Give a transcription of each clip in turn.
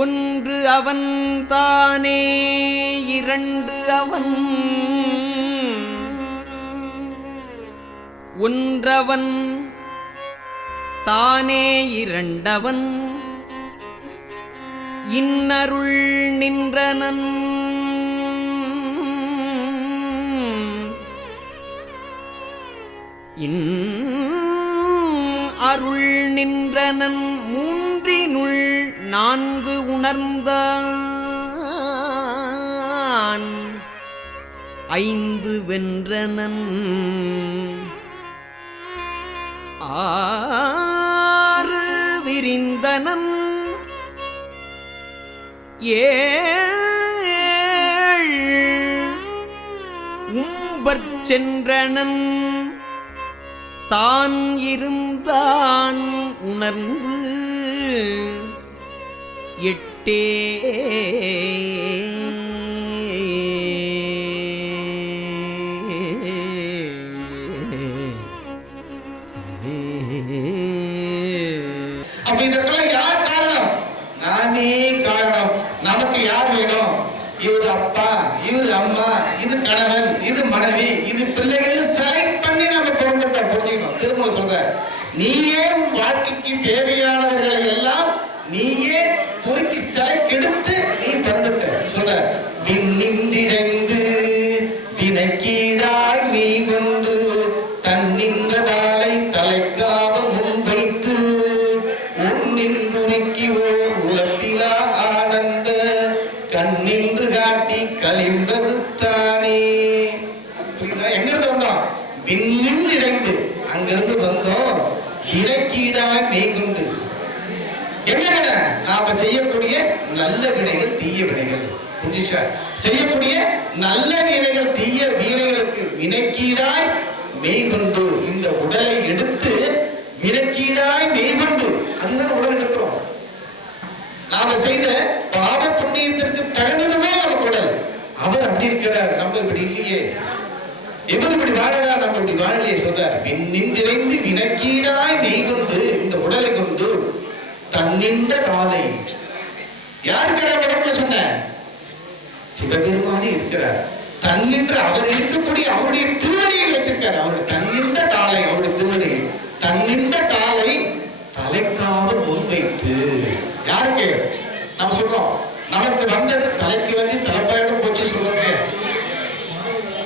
ஒன்று அவன் தானே இரண்டு அவன் ஒன்றவன் தானே இரண்டவன் இன்னருள் நின்றனன் அருள் நின்றனன் மூன்றினுள் நான்கு உணர்ந்தான் ஐந்து வென்றனன் ஆறு விரிந்தனன் ஏழ் உம்பற் சென்றனன் தான் இருந்தான் உணர்ந்து எட்டே அப்ப இதற்கெல்லாம் யார் காரணம்? நானே காரணம். நமக்கு யார் வேணும்? இவர் அப்பா, இவர் அம்மா, இது கணவன், இது மனைவி, இது பிள்ளைகள் செலக்ட் பண்ணி நம்ம பிறந்துட்டோம். புரிஞ்சுக்கணும். திரும்ப சொல்ற, நீயே உன் வாழ்க்கைக்கு தேவையானவர்களை எல்லாம் நீயே பொறுக்கி செலக்ட் எடுத்து நீ பிறந்துட்ட. சொல்ற, விண்ணின்றிடைந்து வினைக்கீடாய் நீ கொண்டு தன்னின்ற தாளை தலைக்காவ முன்வைத்து உன்னின்றுருக்கி ஓர் உலப்பிலா ஆனந்த கண்ணின்று காட்டி களிம்பருத்தானே. எங்கிருந்து வந்தோம்? விண்ணின்று இடைந்து அங்கிருந்து வந்தோம். வினைக்கீடாய் மெய்குண்டு என்ன வினை? நாம செய்யக்கூடிய நல்ல வினைகள் தீய வினைகள். புரிஞ்சுச்சா? செய்யக்கூடிய நல்ல வினைகள் தீய வினைகளுக்கு வினைக்கீடாய் மெய்கொண்டு இந்த உடலை எடுத்து வினைக்கீடாய் மெய்கொண்டு அதுதான் உடல் எடுக்கிறோம். நாம செய்த பாவ புண்ணியத்திற்கு தகுந்ததுமே நமக்கு உடல். அவர் அப்படி இருக்கிறார், நம்ம இப்படி இல்லையே. இவர் இப்படி வாழறார், நம்ம இப்படி வாழலையே. சொல்றார், விண்ணின்றிடைந்து வினைக்கீடாய் மெய்கொண்டு இந்த உடலை கொண்டு தன்னின்ற காலை. யார் இருக்கிறார் உடம்புல? சொன்ன சிவபெருமானே இருக்கிறார். தன்னின்ற அவர் இருக்கக்கூடிய அவருடைய திருவடியை வச்சிருக்கார். அவருடைய தன்னின்ற காலை, அவருடைய திருவடி தன்னின்ற காலை தலைக்காக முன்வைத்து. யாருக்கு நம்ம சொல்றோம்? நமக்கு வந்தது தலைக்கு வந்து தலைப்பாயிடம் போச்சு சொல்றோம்.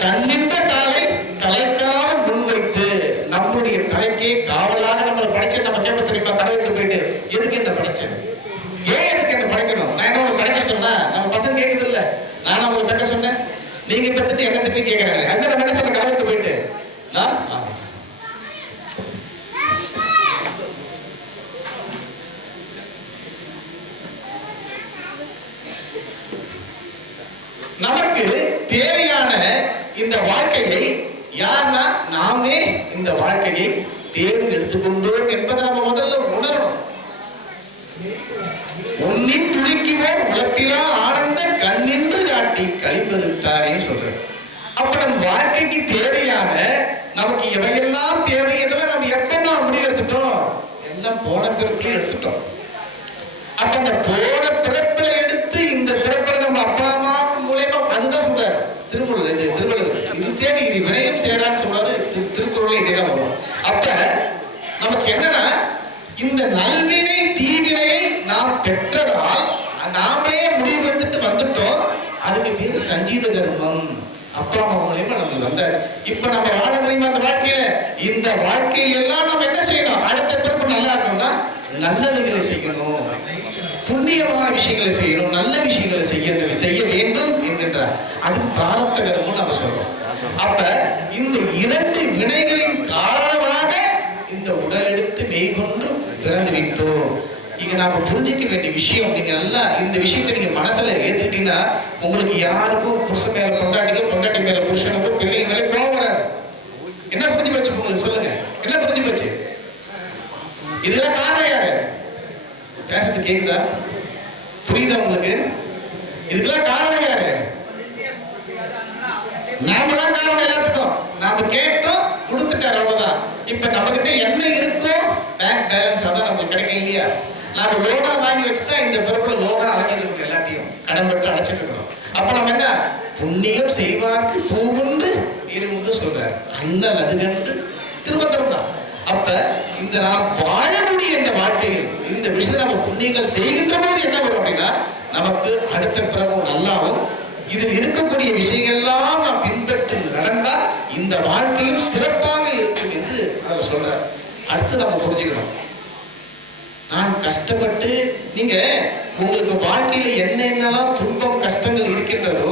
தன்னின்ற காலை தலைக்காக முன்வைத்து நம்முடைய தலைக்கே காவலாக நம்மளை படைச்சு. நம்ம கேட்க தெரியுமா? கடவுளுக்கு போயிட்டு எதுக்கு என்ன படைச்சேன், ஏன் எதுக்கு என்ன படைக்கணும், நான் என்ன உங்களுக்கு படைக்க சொன்னா? நம்ம பசங்க கேட்குது இல்ல, நானும் உங்களுக்கு படைக்க சொன்னேன், நீங்க பத்துட்டு என்ன திட்டி கேட்கறாங்க. அந்த நம்ம என்ன சொன்ன? கடவுளுக்கு போயிட்டு நமக்கு தேவையான இந்த வாழ்க்கையை யார்னா நாமே இந்த வாழ்க்கையை தேர்ந்தெடுத்துக்கொண்டோம் என்பதை நம்ம முதல்ல உணரணும். ஒன்னின் துணிக்குவோர் உலப்பிலா ஆனந்த கண்ணின்று காட்டி களிம்பருத்தானேன்னு சொல்றேன். அப்ப நம்ம வாழ்க்கைக்கு தேவையான நமக்கு எவையெல்லாம் தேவை இதெல்லாம் நம்ம எப்பமா முடிவு எடுத்துட்டோம்? எல்லாம் போன பிறப்புல எடுத்துட்டோம். அப்ப அந்த போன பிறப்புல எடுத்து இந்த பிறப்புல நம்ம அப்பா அம்மாவுக்கு மூலமா அதுதான் சொல்றாரு திருமூலர். இது திருவள்ளுவர் இதில் சேரி வினயம் சேரான்னு சொல்றாரு. திருக்குறளே இதேதான் வரும். அப்ப நமக்கு என்னன்னா, இந்த நல்வினை தீவினையை நாம் பெற்றதால் நாமளே முடிவு எடுத்துட்டு வந்துட்டோம். அதுக்கு பேரு சஞ்சீத கர்மம். அப்பா அம்மா மூலியமா நமக்கு வந்தாச்சு. இப்ப நம்ம வாழ தெரியுமா அந்த வாழ்க்கையில? இந்த வாழ்க்கையில எல்லாம் நம்ம என்ன செய்யணும்? அடுத்த பிறப்பு நல்லா இருக்கணும்னா நல்லவைகளை செய்யணும், புண்ணியமான விஷயங்களை செய்யணும், நல்ல விஷயங்களை செய்ய வேண்டும் என்கின்றார். அதுக்கு பிராரப்த கர்மம் நம்ம சொல்றோம். அப்ப இந்த இரண்டு வினைகளின் காரணமாக இந்த உடல் எடுத்து மெய்கொண்டு பிறந்து விட்டோம். இங்க நாம புரிஞ்சிக்க வேண்டிய விஷயம், நீங்க நல்லா இந்த விஷயத்தை நீங்க மனசுல ஏத்துக்கிட்டீங்கன்னா உங்களுக்கு யாருக்கும் புருஷன் மேல பொண்டாட்டிக்கோ, பொண்டாட்டி மேல புருஷனுக்கோ, பிள்ளைங்க மேல கோவம் வராது. என்ன புரிஞ்சு போச்சு உங்களுக்கு? சொல்லுங்க, என்ன புரிஞ்சு போச்சு? இதெல்லாம் காரணம் யாரு? பேசுறது கேக்குதா? புரியுதா உங்களுக்கு? இதுக்கெல்லாம் காரணம் யாரு? நாம தான் காரணம் எல்லாத்துக்கும். நாம கேட்டோம், கொடுத்துட்டாரு, அவ்வளவுதான். இப்ப நம்ம கிட்ட என்ன இருக்கோ பேங்க் பேலன்ஸ் அதான் நமக்கு கிடைக்கும் இல்லையா? நாம லோனா வாங்கி வச்சுட்டா இந்த பிறப்புல லோனா புண்ணியம் செய்வார்க்கு பூவுண்டு நீருண்டு சொல்றார். அண்ணல் அது கண்டு திருமந்திரம் தான். அப்ப இந்த நாம் வாழக்கூடிய இந்த வாழ்க்கையில் இந்த விஷயத்தை நம்ம புண்ணியங்கள் செய்கின்ற போது என்ன வரும் அப்படின்னா, நமக்கு அடுத்த பிறவும் நல்லாவும் இதில் இருக்கக்கூடிய விஷயங்கள்லாம் நாம் பின்பற்றி நடந்தால் இந்த வாழ்க்கையும் சிறப்பாக இருக்கும் என்று அதில் சொல்றார். அடுத்து நம்ம புரிஞ்சுக்கணும், நான் கஷ்டப்பட்டு நீங்க உங்களுக்கு வாழ்க்கையில என்னென்னலாம் துன்பம் கஷ்டங்கள் இருக்கின்றதோ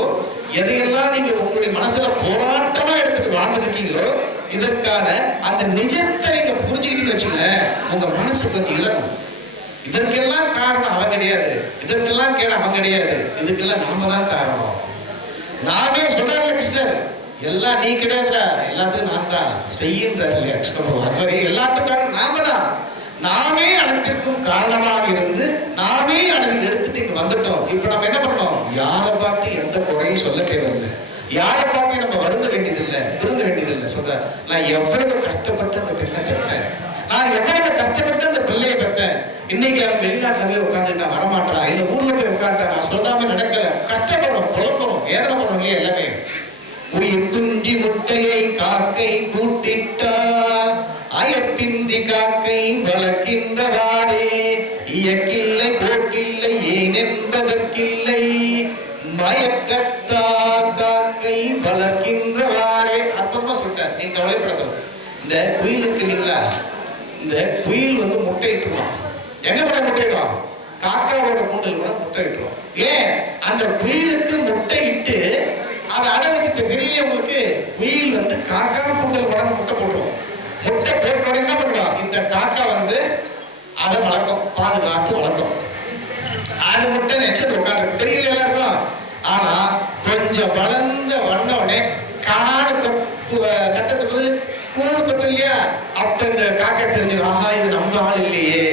எதையெல்லாம் நீங்க உங்களுடைய மனசுல போராட்டமா எடுத்துட்டு வாழ்ந்துருக்கீங்களோ இதற்கான அந்த நிஜத்தை நீங்க புரிஞ்சுக்கிட்டீங்கன்னு வச்சுங்களேன், உங்க மனசு கொஞ்சம் இழகும். இதற்கெல்லாம் காரணம் அவன் கிடையாது, இதற்கெல்லாம் கேட அவன் கிடையாது, இதுக்கெல்லாம் நாம தான் காரணம். நானே சொல்றாருல கிருஷ்ணர், எல்லாம் நீ கிடையாதுடா, எல்லாத்துக்கும் நான் தான் செய்யுன்றாரு இல்லையா கிருஷ்ணர். அது மாதிரி எல்லாத்துக்கும் நாம தான், நாமே அனைத்திற்கும் காரணமாக இருந்து நாமே அதை எடுத்துட்டு இங்க வந்துட்டோம். இப்ப நம்ம என்ன பண்ணணும், யாரை பார்த்து எந்த குறையும் சொல்ல தேவையில்லை, யாரை பார்த்து நம்ம வருந்த வேண்டியதில்லை, திருந்த வேண்டியதில்லை. சொல்ற, நான் எவ்வளவு கஷ்டப்பட்டு அந்த பிள்ளை பெற்றேன், நான் எவ்வளவு கஷ்டப்பட்டு அந்த பிள்ளையை பெற்றேன். இன்னைக்கு அவன் வெளிநாட்டுல போய் உட்காந்துட்டா வரமாட்டான், இல்ல ஊர்ல போய் உட்காந்துட்டா, நான் சொல்லாம நடக்கல, கஷ்டப்படுறோம், புலம்புறோம், வேதனை பண்ணுறோம் இல்லையா எல்லாமே. உயிர் குஞ்சி முட்டையை காக்கை கூட்டிட்டால் அயற்பின்றி காக்கை வளர்க்கின்றவாறே, இயக்கில்லை போக்கில்லை ஏன் என்பதற்கில்லை, மயக்கத்தால் காக்கை வளர்க்கின்றவாறே. அற்புதமா சொல்லிட்டார். நீங்க கவலைப்படணும். இந்த குயில் இருக்கு இல்லைங்களா, இந்த குயில் வந்து முட்டையிட்டுருவான். எங்க கூட முட்டையிடுவான், காக்காவோட கூண்டல் கூட முட்டையிட்டுருவான். ஏன், அந்த குயிலுக்கு முட்டையிட்டு அதை அடை வச்சு தெரியல உங்களுக்கு, குயில் வந்து காக்கா கூண்டல் கூட முட்டை போட்டுருவோம். முட்டை போட்ட என்ன பண்ணுவோம், இந்த காக்கா வந்து அதை வளர்க்கும், பாதுகாத்து வளர்க்கும். அது முட்டை நெச்சது உட்காந்துருக்கு தெரியல எல்லாருக்கும். ஆனா கொஞ்சம் வளர்ந்த வந்தோடனே காடு கத்தத்து போது கூடு கத்து இல்லையா, அப்ப இந்த காக்கா தெரிஞ்சிடும், ஆஹா இது நம்ம ஆள் இல்லையே.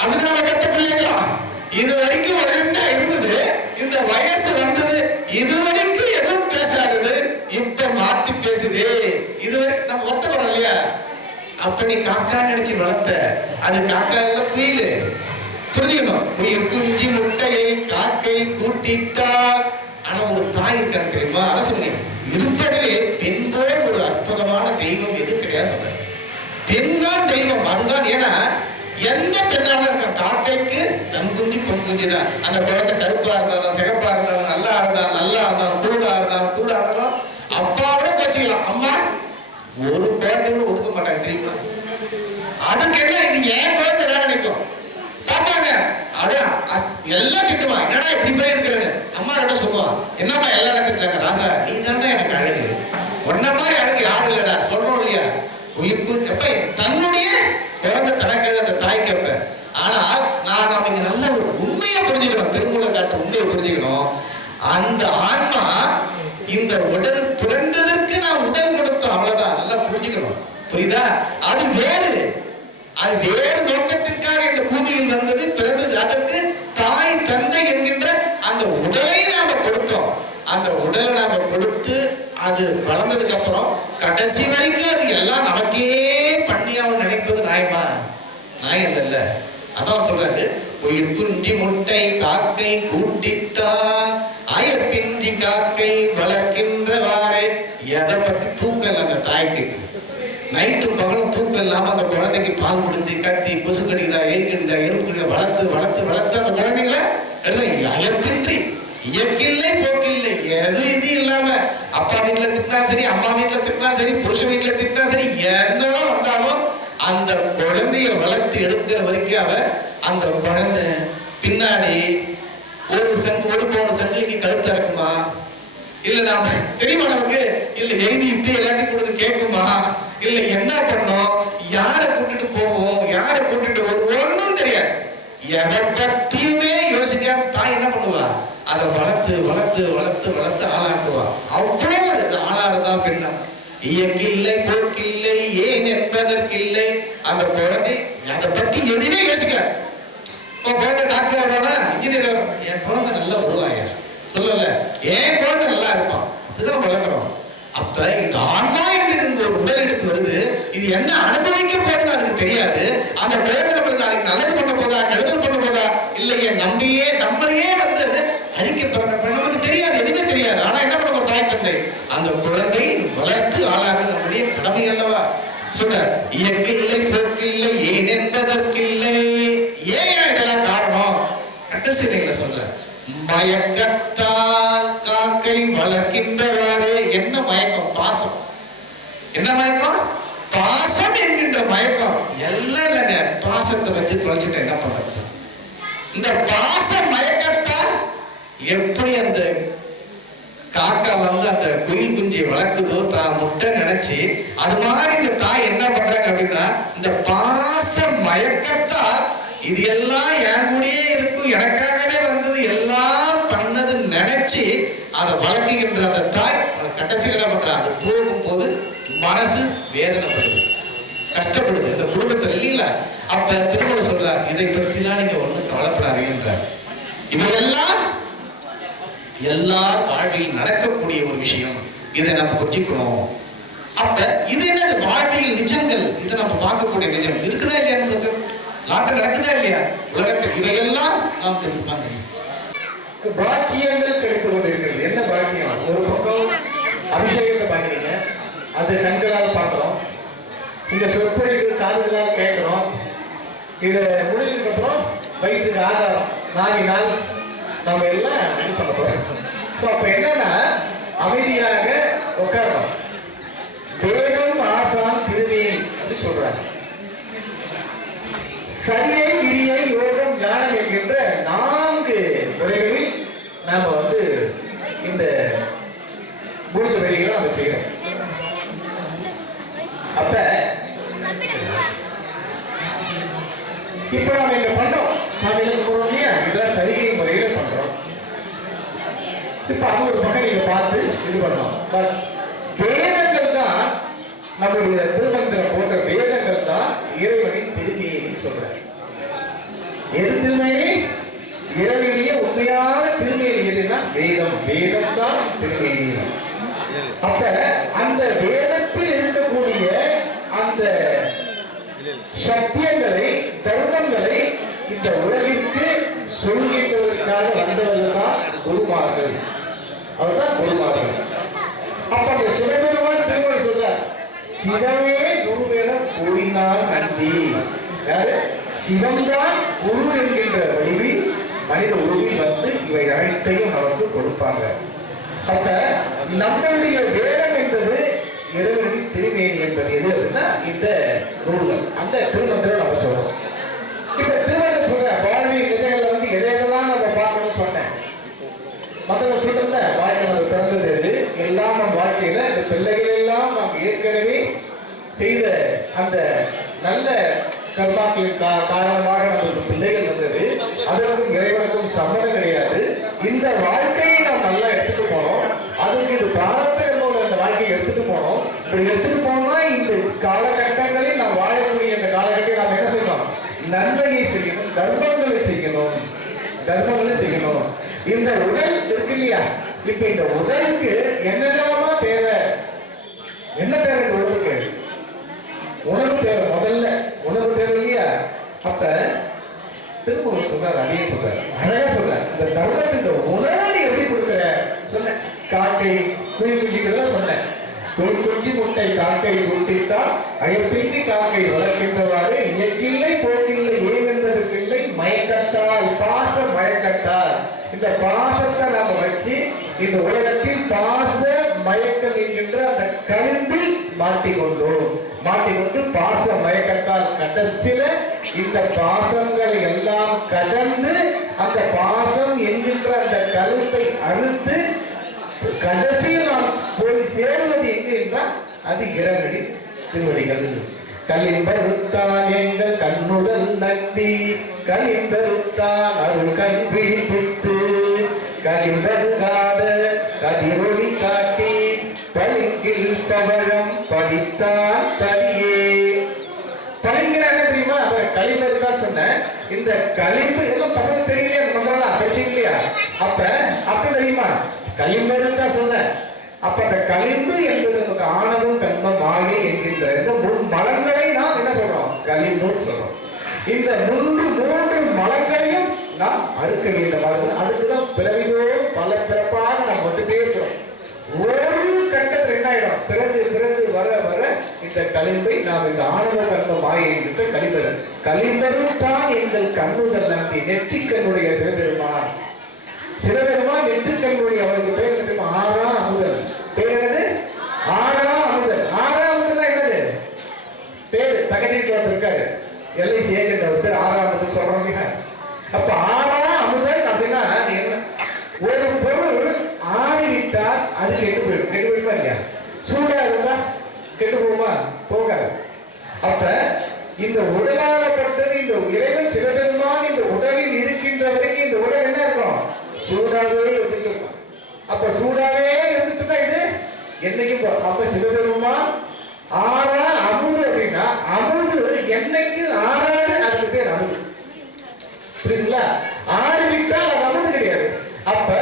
அப்படிதான் நம்ம கத்த பிள்ளைங்களா, இது வரைக்கும் ஒழுங்கா இருந்தது, இந்த வயசு வந்தது, இது வரைக்கும் எதுவும் பேசாதது இப்ப மாத்தி பேசுது, இதுவரை நம்ம ஒருத்தப்படும் இல்லையா. அப்ப நீ காக்கா நினைச்சு வளர்த்த, அது காக்கா இல்ல குயில். புரிஞ்சுக்கணும், குயில் குஞ்சு முட்டையை காக்கை கூட்டிட்டா. ஆனா ஒரு தாய் இருக்காங்க தெரியுமா, அதான் சொன்னேன், இருப்பதிலே பெண் போல் ஒரு அற்புதமான தெய்வம் எது கிடையாது சொல்றேன். பெண் தான் தெய்வம், அதுதான். ஏன்னா எந்த பெண்ணாக இருக்கான், காக்கைக்கு தன் குஞ்சு பொன் குஞ்சு தான். அந்த குழந்தை கருப்பா இருந்தாலும் சிகப்பா இருந்தாலும் நல்லா இருந்தாலும் குருடா இருந்தாலும் அப்பாவோட வச்சுக்கலாம். அம்மா ஒரு குழந்தை கூட ஒதுக்க மாட்டாங்க தெரியுமா. அதுக்கு என்ன, இது ஏன் குழந்தை தான் நினைக்கும். பார்ப்பாங்க, அப்படியே எல்லாம் திட்டுவான், என்னடா இப்படி போயிருக்கிறேன்னு. அம்மா கிட்ட சொல்லுவான், என்னம்மா எல்லாம் திட்டாங்க, ராசா நீ தான்டா எனக்கு அழகு, ஒன்ன மாதிரி அழகு யாரும் இல்லடா சொல்றோம் இல்லையா. உயிர்ப்பு எப்ப தன்னுடைய குழந்தை தனக்கு அந்த தாய் கேப்ப. ஆனால் நாம இங்க நல்ல ஒரு உண்மையை புரிஞ்சுக்கணும், திருமூல காட்ட உண்மையை புரிஞ்சுக்கணும். அந்த ஆன்மா இந்த உடல் பிறந்ததற்கு நாம் உடல் கொடுத்தோம், அவ்வளவுதான். நல்லா புரிஞ்சுக்கணும், புரியுதா. அது வேறு நோக்கத்திற்காக இந்த பூமியில் வந்தது, பிறந்தது. அதற்கு தாய் தந்தை என்கின்ற அந்த உடலை நாம கொடுத்தோம். அந்த உடலை நாம கொடுத்து அது வளர்ந்ததுக்கு அப்புறம் கடைசி வரைக்கும் அது எல்லாம் நமக்கே பண்ணி அவன் நினைப்பது நியாயமா? நியாயம் இல்ல. அதான் சொல்றாரு, உயிர் குஞ்சி முட்டை காக்கை கூட்டிட்டா அயற்பின்றி காக்கை வளர்க்கின்றவாறே. எதை பத்தி தூக்கம் இல்லை அந்த தாய்க்கு, நைட்டும் பகலும் தூக்கம் இல்லாம அந்த குழந்தைக்கு பால் கொடுத்து கத்தி கொசு கடிதா எலி கடிதா எறும்பு கடிதா வளர்த்து அந்த குழந்தைங்கள அயற்பின்றி இயக்கில்லை போக்கில்லை எது இது இல்லாம அப்பா வீட்டுல திட்டினா சரி, அம்மா வீட்டுல திட்டினா சரி, புருஷ வீட்டுல திட்டினா சரி, என்ன வந்தாலும் அந்த குழந்தைய வளர்த்து எடுக்கிற வரைக்கும் அவ அந்த குழந்தை பின்னாடி ஒரு போன சங்கிலிக்கு கழுத்தா இருக்குமா, இல்ல நாம தெரியுமா நமக்கு, இல்ல எழுதி இப்படி எல்லாத்தையும் கொடுத்து கேட்குமா, இல்ல என்ன பண்ணோம், யாரை கூட்டிட்டு போவோம், யாரை கூட்டிட்டு வருவோம், ஒன்றும் தெரியாது. எதை பத்தியுமே யோசிக்காம தாய் என்ன பண்ணுவா, அதை வளர்த்து ஆளாக்குவா. அவ்வளோ ஆளா இருந்தா பெண்ணா, இயக்கில்லை போக்கில்லை ஏன் என்பதற்கில்லை. அந்த குழந்தை அதை பத்தி எதுவுமே யோசிக்கிறார். குழந்தை டாக்டர் வருவானா, இன்ஜினியர் வரும், என் குழந்தை நல்லா வருவாயா சொல்லல, என் குழந்தை நல்லா இருப்பான், அப்படிதான் வளர்க்குறோம். அப்ப இந்த ஆன்மா என்பது இங்க ஒரு உடல் எடுத்து வருது, இது என்ன அனுபவிக்க போதுன்னு அதுக்கு தெரியாது. அந்த குழந்தை நம்மளுக்கு நாளைக்கு நல்லது பண்ண போதா கெடுதல் பண்ண போதா இல்லையே நம்மளையே வந்து அது அழிக்க பிறந்த நம்மளுக்கு தெரியாது, எதுவுமே தெரியாது. ஆனா என்ன பண்ண ஒரு தாய் அந்த குழந்தை வளர்த்து ஆளாக்குது நம்முடைய கடமை அல்லவா. சொல்ற இயற்கில்லை போக்கில்லை ஏன் என்பதற்கில்லை. ஏன் இதெல்லாம் காரணம்? கடைசி நீங்க சொல்ற மயக்கத்தால் காக்கை வளர்க்கின்றவாறு. என்ன மயக்கம்? பாசம். என்ன மயக்கம்? பாசம் என்கின்ற மயக்கம். எல்லாம் இல்லைங்க, பாசத்தை வச்சு தொலைச்சிட்டு என்ன பண்றது? இந்த பாச மயக்கத்தால் எப்படி அந்த காக்கா அந்த குயில் குஞ்சியை வளர்க்குதோ தான் முட்டை நினைச்சு, அது மாதிரி இந்த தாய் என்ன பண்றாங்க அப்படின்னா, இந்த பாச மயக்கத்தால் இது எல்லாம் என் கூடயே இருக்கும், எனக்காகவே வந்தது, எல்லாம் பண்ணதுன்னு நினைச்சு அதை வளர்க்குகின்ற அந்த தாய் கடைசியில் என்ன பண்றா, அது போகும்போது மனசு வேதனைப்படுது, கஷ்டப்படுது இந்த குடும்பத்தில் இல்லைங்களா. அப்ப திருமணம் சொல்றார், இதை பற்றிலாம் நீங்க ஒண்ணும் கவலைப்படாதீங்கன்றார். இவையெல்லாம் எல்லார் வாழ்வில் நடக்கக்கூடிய ஒரு விஷயம். இதை நம்ம புரிஞ்சுக்கணும். அப்ப இது என்னது? வாழ்வியல் நிஜங்கள். இதை நம்ம பார்க்கக்கூடிய நிஜம் இருக்குதா இல்லையா? நம்மளுக்கு நாட்டில் நடக்குதா இல்லையா? உலகத்தில் இவையெல்லாம் நாம் தெரிஞ்சுப்பாங்க. பாக்கியங்கள் கிடைத்து கொண்டிருக்கிறது. என்ன பாக்கியம்? ஒரு பக்கம் அபிஷேகத்தை பார்க்குறீங்க, அது கண்களால் பார்க்கிறோம், இந்த சொற்பொழிவு காதுகளால் கேட்கிறோம், இதை முடிஞ்சதுக்கு அப்புறம் வயிற்றுக்கு ஆதாரம் நாள் நாம எல்லாம் இது பண்ண போறோம். ஸோ அப்ப என்னன்னா, அமைதியாக உட்காரணும். வேதம் ஆசான் திருநீ அப்படின்னு சொல்றாங்க. சரியை கிரியை யோகம் ஞானம் என்கின்ற 4 முறைகளில் நாம இந்த மூன்று வழிகளை நம்ம செய்யறோம். அப்ப இப்ப நாம இங்க பண்றோம், நாம என்ன போறோம் இல்லையா, இதெல்லாம் சரிகை முறையில பண்றோம். இப்ப அது ஒரு பக்கம் நீங்க பார்த்து இது பண்ணலாம். பட் வேதங்கள் தான் நம்மளுடைய திருமந்திரம் போன்ற வேதங்கள் தான் இறைவனின் திருமேனின்னு சொல்றாங்க. எது திருமேனி? இறைவனுடைய உண்மையான திருமேனி எதுன்னா வேதம். வேதம் தான் திருமேனி. அப்ப அந்த வேதத்தில் இருக்கக்கூடிய அந்த சத்தியங்களை, தர்மங்களை இந்த உலகிற்கு சொல்கின்றதற்காக வந்தவர்கள்தான் குருமார்கள். அவர்தான் குருமார்கள். அப்ப அந்த சிவபெருமான் திருமணம் சொல்றார், சிவமே குருவென கூறினார் நந்தி. யாரு? சிவம்தான் குரு என்கின்ற வடிவில் மனித உருவில் இவை அனைத்தையும் நமக்கு கொடுப்பாங்க. அப்ப நம்மளுடைய வேதம் என்பது இறைவனின் திருமேனி என்பது எது அப்படின்னா இந்த நூல்கள், அந்த திருமந்திரம் நம்ம சொல்றோம். இப்ப திருமணம் சொல்ற வாழ்வியல் நிஜங்கள்ல எதையெல்லாம் நம்ம பார்க்கணும்னு சொன்னேன். மற்றவங்க சொல்ற வாழ்க்கை நமக்கு பிறந்தது எது, எல்லாம் நம் வாழ்க்கையில இந்த பிள்ளைகள் எல்லாம் நாம் ஏற்கனவே செய்த அந்த நல்ல கர்மாக்களின் காரணமாக நமக்கு பிள்ளைகள் வந்தது. அதற்கும் இறைவனுக்கும் சம்மதம் கிடையாது. இந்த வாழ்க்கையை நாம் நல்லா எடுத்துட்டு போனோம். அதுக்கு இது பிராரப்தங்களோட அந்த வாழ்க்கையை எடுத்துட்டு போனோம். இப்படி எடுத்துட்டு போனா இந்த காலகட்டங்களில் நாம் வாழக்கூடிய இந்த காலகட்டத்தில் நாம் என்ன செய்யணும்? நன்மையை செய்யணும், தர்மங்களை செய்யணும், தர்மங்களை செய்யணும். இந்த உடல் இருக்கு இல்லையா, இப்ப இந்த உடலுக்கு என்னென்னமா தேவை? என்ன தேவை? இந்த உடலுக்கு உணவு தேவை. முதல்ல உணவு தேவை இல்லையா? அப்ப திரும்ப சொல்றாரு, அதையும் சொல்றாரு, அழகா சொல்றாரு. இந்த தர்மத்தை, இந்த உணவை எப்படி கொடுக்குற சொன்ன, காக்கை குயில் குஞ்சுகள் சொன்னேன். குஞ்சு முட்டை காக்கை குட்டிட்டால் அயப்பின்றி காக்கை வளர்க்கின்றவாறு இயற்கில்லை போக்கில்லை ஏவென்பதற்கில்லை மயக்கத்தால் பாச மயக்கத்தால். இந்த பாசத்தை நாம வச்சு இந்த உலகத்தில் பாச மயக்கம் என்கின்ற அந்த கல்வியில் மாட்டிக்கொண்டு பாச மயக்கத்தால் கடைசியில இந்த பாசங்களை எல்லாம் கடந்து அந்த பாசம் என்கின்ற அந்த கருத்தை அறுத்து கடைசியில் நாம் போய் சேர்வது எங்கு என்றால் அது இறைவனின் திருவடிகள். கலிம்பருத்தான் எங்கள் கண்ணுதல் நந்தி, கலிம்பருத்தான் அருள் கல்வி பித்து, கலிம்பருகாத கதிரொளி காட்டி பளிங்கில் பவழம் படித்தான் தனியே. பளிங்கிற என்ன தெரியுமா? களிம்பருத்தான் சொன்ன இந்த களிம்பு எல்லாம் பசங்க தெரியலையா? மந்திரலாம் படிச்சீங்க. அப்ப தெரியுமா? களிம்பருத்தான் சொன்ன. அப்ப அந்த களிம்பு என்பது நமக்கு ஆணவம் கண்மம் மாயை என்கின்ற இந்த 3 மலங்களை நாம் என்ன சொல்றோம்? களிம்புன்னு சொல்றோம். இந்த 3 மலங்களையும் நாம் அறுக்க வேண்டும். அதுக்குதான் பிறவிதோறும் பல பிறப்பாக நாம் வந்துட்டே இருக்கிறோம். ஒரு கட்ட ஆயிடும். பிறந்து பிறந்து வர வர இந்த களிம்பை நாம் இந்த ஆணவ கர்ம மாயை என்கிட்ட கழிப்பது. கழிந்ததும் தான் எங்கள் கண்ணுதல் நம்பி நெற்றிக்கண்ணுடைய சிவபெருமான். சிவபெருமான் நெற்றிக்கண்ணுடைய அவருக்கு பேர் தெரியுமா? ஆறா அமுதன். பேர் என்னது? ஆறா அமுதன். ஆறா அமுதன் என்னது பேரு? பக்கத்தில் இருக்காரு எல்ஐசி ஏஜென்ட் அவர் பேர் ஆறா அமுதன் சொல்றாங்க. அப்ப ஆறா அமுதன் அப்படின்னா ஒரு பொருள் ஆடிவிட்டால் அது கெட்டு போயிடும். கெட்டு போயிடுமா இல்லையா? சூடா இருந்தா கெட்டு போகுமா? போகாது. அப்ப இந்த உடலாகப்பட்டது இந்த இறைவன் சிவபெருமான் இந்த உடலில் இருக்கின்ற வரைக்கும் இந்த உடல் என்ன இருக்கும்? சூடாகவே இருந்துருக்கும். அப்ப சூடாவே இருந்துட்டு இது என்னைக்கும். அப்ப சிவபெருமான் ஆறா அமுது அப்படின்னா அமுது என்னைக்கு ஆறாது அதுக்கு பேர் அமுது. புரியுதுங்களா? ஆடிவிட்டால் அது அமுது கிடையாது. அப்ப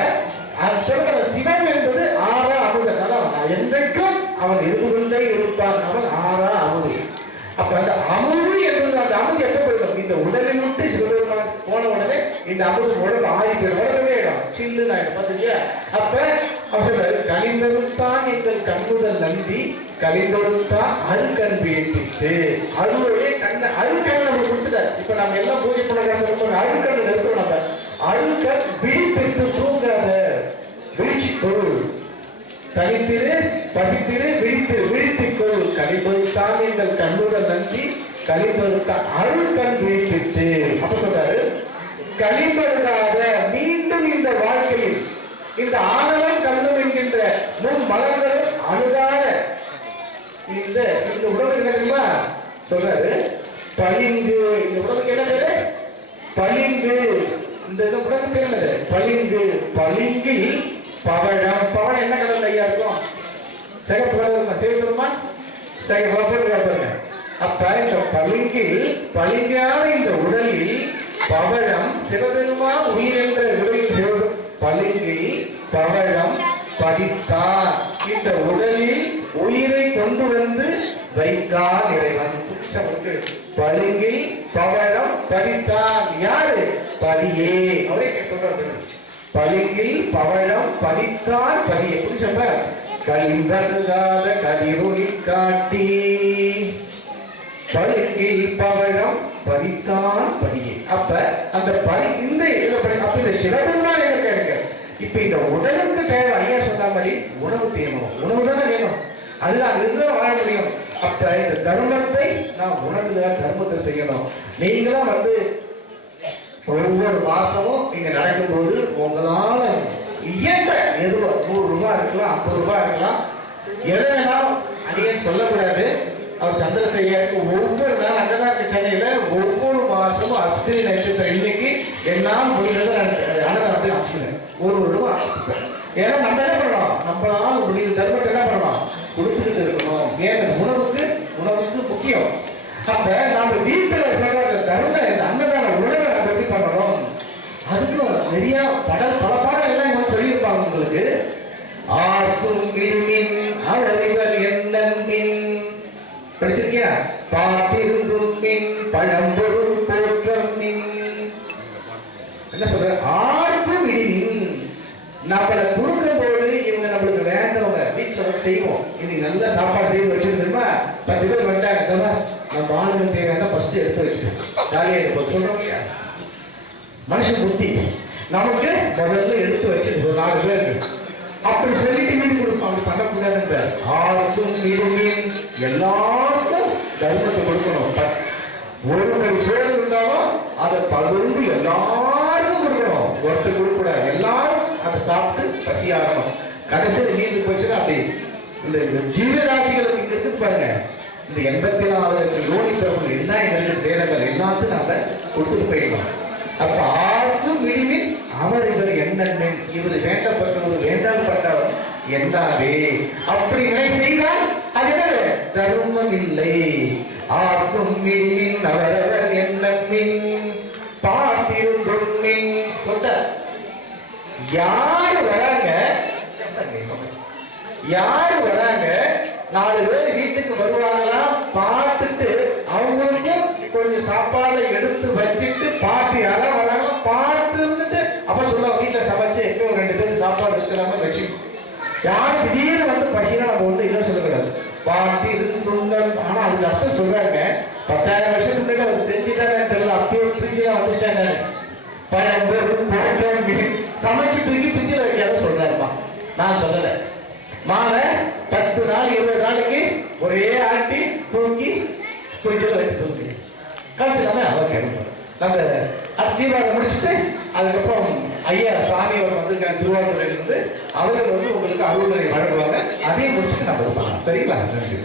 சொல்ற சிவன் என்பது ஆறா அமுதன். என்றைக்கும் அவன் இருந்து கொண்டே இருப்பான். அவன் ஆறா அமுது. அப்ப அந்த அமுது என்பது அந்த அமுது எப்ப போயிடும்? இந்த உடலை விட்டு சிவபெருமான் போன உடனே இந்த அமுது உடல் ஆறி போய் உடனே ஆயிடும். சில்லுன்னு ஆயிடும். பாத்தீங்களா? அப்ப அவர் சொல்றாரு கலிந்தருத்தான் எங்கள் கண்ணுதல் நம்பி கலிந்தருத்தான் அருக்கண் விழிப்பித்து. அருளுடைய கண்ண அருக்கண் நம்ம கொடுத்துட்டார். இப்ப நம்ம எல்லாம் பூஜை பண்ண அருக்கண் இருக்கிறோம். நம்ம அருக்கண் விழிப்பித்து தூங்காத விழிச்சி பொருள் கழித்திரு பசித்திரு விழித்திரு விழித்திக் கொள் கழிப்பதுத்தான் எங்கள் கண்ணுடன் நன்றி கழிப்பதுத்தான் அருள்கண் விழிப்பித்து. அப்ப சொல்றாரு கழிப்பதுக்காக மீண்டும் இந்த வாழ்க்கையில் இந்த ஆணவம் கண்ணும் என்கின்ற முன் மலர்களும் அணுகாத இந்த உடலுக்கு என்ன தெரியுமா சொல்றாரு? பளிங்கு. இந்த உடலுக்கு என்ன பேரு? பளிங்கு. இந்த உடலுக்கு பேர் என்னது? பளிங்கு. பளிங்கில் பவழம். பவழம் என்ன கலர்ல ஐயா இருக்கும்? சிகப்பு கலர் இருக்கும். சிவபெருமா பாருங்க. அப்ப இந்த பளிங்கில் பளிங்கான இந்த உடலில் பவழம் சிவபெருமா உயிர் என்ற உடலில் பளிங்கில் பவழம் பதித்தான். இந்த உடலில் உயிரை கொண்டு வந்து வைத்தான் இறைவன். பளிங்கில் பவழம் பதித்தான். யாரு? பதியே. அவரே சொல்றாரு பளிங்கில் பவழம் பதித்தான் பதியே. புரிச்சப்ப கலிந்தருகாத கதிரொளி காட்டி பளிங்கில் பவழம் பதித்தான் பதியே. அப்ப அந்த பதி இந்த அப்ப இந்த சிவபெருமான் இருக்கு. இப்ப இந்த உடலுக்கு தேவை ஐயா சொன்ன மாதிரி உணவு தேணும். உணவு தானே வேணும். அதுதான் இருந்தால் வாழ முடியும். அப்ப இந்த தர்மத்தை நாம் உணவுல தர்மத்தை செய்யணும். நீங்களும் ஒவ்வொரு மாசமும் நீங்க நடக்கும் போது உங்களால இயன்ற எதுவோ 100 ரூபாய் இருக்கலாம், 50 ரூபாய் இருக்கலாம், எதை வேணாலும் அதிகம் சொல்லக்கூடாது. அவர் சந்திரசேகருக்கு ஒவ்வொரு நாள் அங்கதான் இருக்கு சென்னையில. ஒவ்வொரு மாசமும் அஸ்வினி நட்சத்திரம் இன்னைக்கு என்னால் முடிந்தது அன்னதானத்துக்கு அனுப்பிச்சுங்க. 1 ரூபாய். ஏன்னா நம்ம என்ன பண்ணணும்? நம்மளால முடிந்த தர்மத்தை என்ன பண்ணணும்? கொடுத்துக்கிட்டு இருக்கணும். ஏன் உணவுக்கு முக்கியம். அப்ப நம்ம வீட்டுல சொல்ற தர்ம இந்த அன்னதான உணவை நம்ம எப்படி பண்ணணும்? அதுக்கு நிறைய பல பாடங்கள் எல்லாம் சொல்லியிருப்பாங்க உங்களுக்கு. ஆர்க்கும் விடுமின் அவர்கள் என்னன்மின் படிச்சிருக்கியா? பார்த்திருந்தும் மின் பழம்பொருள் போற்றம் மின். என்ன சொல்ற? ஆர்க்கும் விடுமின். நம்மளை கொடுக்கும் போது இவங்க நம்மளுக்கு வேண்டவங்க வீட்டுல செய்வோம். இன்னைக்கு நல்ல சாப்பாடு செய்து வச்சிருந்தோம்னா 10 பேர் வந்தாங்க. நம்ம ஆளுங்க தேவையான ஃபர்ஸ்ட் எடுத்து வச்சு காலியா எடுப்போம் சொல்றோம் இல்லையா? மனுஷன் புத்தி நமக்கு முதல்ல எடுத்து வச்சு 4 பேர் அப்படி சொல்லிட்டு மீது கொடுப்போம். அப்படி பண்ணக்கூடாதுன்ற ஆளுக்கும் மீதுமின் எல்லாருக்கும் தர்மத்தை கொடுக்கணும். ஒரு சோறு இருந்தாலும் அதை பகிர்ந்து எல்லாருக்கும் கொடுக்கணும். ஒருத்தர் கொடுக்கூடாது. எல்லாரும் அதை சாப்பிட்டு பசியாகணும். கடைசியில் மீது போச்சுன்னா அப்படி இந்த ஜீவராசிகளுக்கு இங்க இருக்கு பாருங்க. இந்த 84 லட்சம் யோனி பிறப்புகள் எல்லாம் எங்களுக்கு வேலைகள் எல்லாத்தையும் நாம கொடுத்துட்டு போயிடலாம். அப்ப ஆர்க்கும் விடுமின் அவர் இவர் என்னென்ன இவர் வேண்டப்பட்டவர் வேண்டாப்பட்டவர் என்னாவே அப்படி நிலை செய்தால் அது தர்மம் இல்லை. ஆர்க்கும் விடுமின் அவரவர் என்னன்மின் பார்த்திருந்தும் சொல்ற யாரு வராங்க 4 பேர் வீட்டுக்கு வருவாங்களா பார்த்துட்டு அவங்களுக்கும் கொஞ்சம் சாப்பாடு எடுத்து வச்சுட்டு பார்த்து யாராவது வராங்க பார்த்து இருந்துட்டு அப்ப சொல்லுவாங்க வீட்டுல சமைச்சு இன்னும் 2 பேருக்கு சாப்பாடு இருக்கிறாங்க வச்சு யாரும் திடீர்னு வந்து பசினா நம்ம வந்து என்ன சொல்லக்கூடாது, பாட்டி இருந்துங்கள். ஆனா அதுக்கு அர்த்தம் சொல்றாங்க, 10,000 வருஷத்துக்கு முன்னாடி அவர் தெரிஞ்சுட்டானே தெரியல, அப்பயே ஃப்ரிட்ஜில் வந்துச்சாங்க, சமைச்சு தூக்கி ஃப்ரிட்ஜில் வைக்காத சொல்றாருமா. நான் சொல்லலை, மாலை 10 நாள் 20 நாளைக்கு ஒரே ஆட்டி தூக்கி ஃப்ரிட்ஜில் வச்சு தூக்கி காமிச்சுதானே அவர் கேட்கணும். நம்ம அது தீபாவளி முடிச்சுட்டு அதுக்கப்புறம் ஐயா சாமி அவர் வந்து திருவாரூரிலிருந்து அவர்கள் வந்து உங்களுக்கு அருள்களை வழங்குவாங்க. அதையும் முடிச்சுட்டு நம்ம இருப்பாங்க. சரிங்களா? நன்றி.